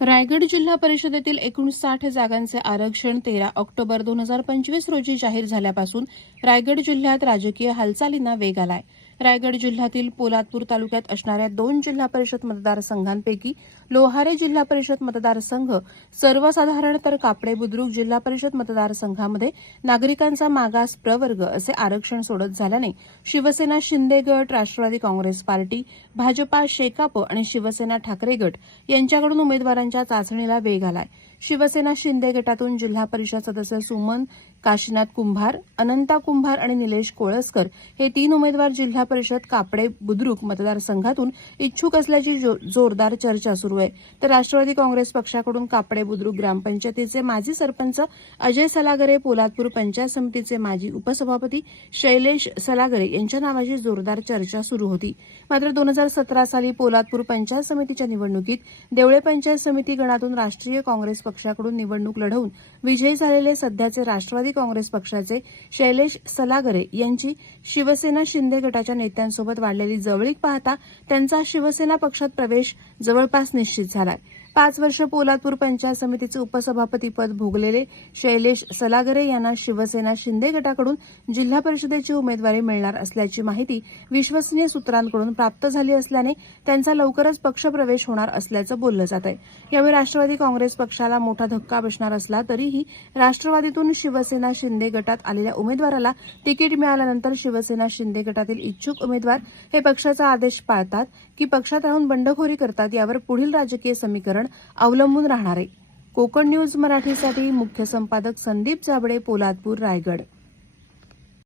रायगड जिल्हा परिषदेतील एकूण साठ जागांचे आरक्षण तेरा ऑक्टोबर दोन हजार पंचवीस रोजी जाहीर झाल्यापासून रायगड जिल्ह्यात राजकीय हालचालींना वेग आलाय. रायगड जिल्ह्यातील पोलादपूर तालुक्यात असणाऱ्या दोन जिल्हा परिषद मतदारसंघांपैकी लोहारे जिल्हा परिषद मतदारसंघ सर्वसाधारण तर कापडे बुद्रुक जिल्हा परिषद मतदारसंघामध्ये नागरिकांचा मागास प्रवर्ग असे आरक्षण सोडत झाल्याने शिवसेना शिंदे गट राष्ट्रवादी काँग्रेस पार्टी भाजपा शेकाप आणि शिवसेना ठाकरे गट यांच्याकडून उमेदवारांच्या चाचणीला वेग आलाय. शिवसेना शिंदे गटातून जिल्हा परिषद सदस्य सुमन काशीनाथ कुंभार अनंता कुंभार आणि निलेश कोळसकर हे तीन उमेदवार जिल्हा परिषद कापडे बुद्रुक मतदारसंघातून इच्छुक असल्याची जो- जोरदार चर्चा सुरू आहे. तर राष्ट्रवादी काँग्रेस पक्षाकडून कापडे बुद्रुक ग्रामपंचायतीचे माजी सरपंच अजय सलागरे पोलादपूर पंचायत समितीचे माजी उपसभापती शैलेश सलागरे यांच्या नावाची जोरदार चर्चा सुरू होती. मात्र दोन हजार सतरा साली पोलादपूर पंचायत समितीच्या निवडणुकीत देवळे पंचायत समिती गणातून राष्ट्रीय काँग्रेस पक्षाकडून निवडणूक लढवून विजयी झालेले सध्याचे राष्ट्रवादी काँग्रेस पक्षाचे शैलेश सलागरे यांची शिवसेना शिंदे गटाच्या नेत्यांसोबत वाढलेली जवळीक पाहता त्यांचा शिवसेना पक्षात प्रवेश जवळपास निश्चित झालाय. पाच वर्ष पोलादपूर पंचायत समितीचे उपसभापतीपद भोगलेले शैलेश सलागरे यांना शिवसेना शिंदे गटाकडून जिल्हा परिषदेची उमेदवारी मिळणार असल्याची माहिती विश्वसनीय सूत्रांकडून प्राप्त झाली असल्याने त्यांचा लवकरच पक्षप्रवेश होणार असल्याचं बोललं जात आहे. यावेळी राष्ट्रवादी काँग्रेस पक्षाला मोठा धक्का बसणार असला तरीही राष्ट्रवादीतून शिवसेना शिंदे गटात आलेल्या उमेदवाराला तिकीट मिळाल्यानंतर शिवसेना शिंदे गटातील इच्छुक उमेदवार हे पक्षाचा आदेश पाळतात की पक्षात राहून बंडखोरी करतात यावर पुढील राजकीय समीकरण अवलंबून राहणार आहे. कोकण न्यूज मराठीसाठी मुख्य संपादक संदीप जाबडे पोलादपूर रायगड.